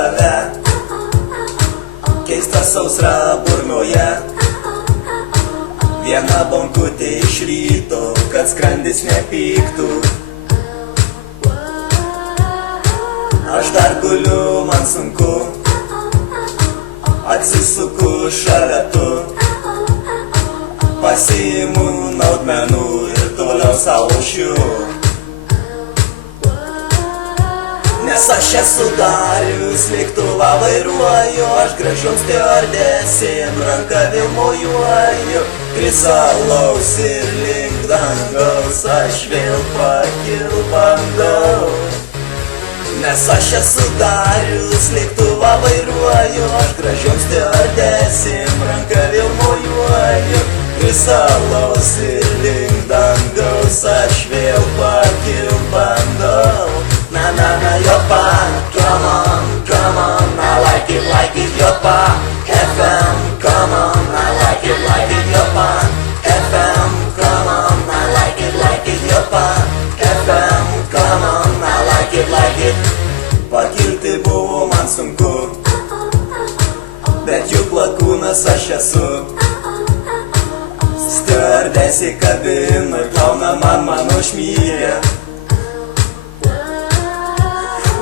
tave, keista sausra burnoje, viena bonkutė iš ryto, kad skrandis nepyktų. Aš dar guliu, man sunku, atsisuku šalia tu, pasiimu naudmenų ir toliau saušiu. Nes aš esu Darius, lėktuvą vairuoju, aš gražiom stiuardesėm ranką vėl mojuoju. Krisalaus ir link dangaus aš vėl pakil bandau. Nes aš esu Darius, lėktuvą vairuoju, aš gražiom stiuardesėm ranką vėl mojuoju. Krisalaus ir link dangaus aš vėl pakil bandau. Na na na yopa, come on, I like it yopa. FM, come on, I like it yopa. FM, come on, I like it yopa. FM, come on, I like it. Pakilti buvo man sunku, bet juk lakūnas aš esu. Stiuardesė kabinoj plauna man mano šmygę.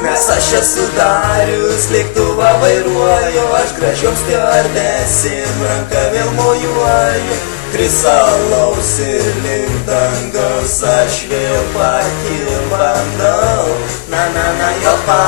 Nes aš esu Darius, lėktuvą vairuoju, aš gražiom stiuardesėm ranką vėl mojuoju. Krisalaus ir link dangaus aš vėl pakil bandau. Na na na yopa.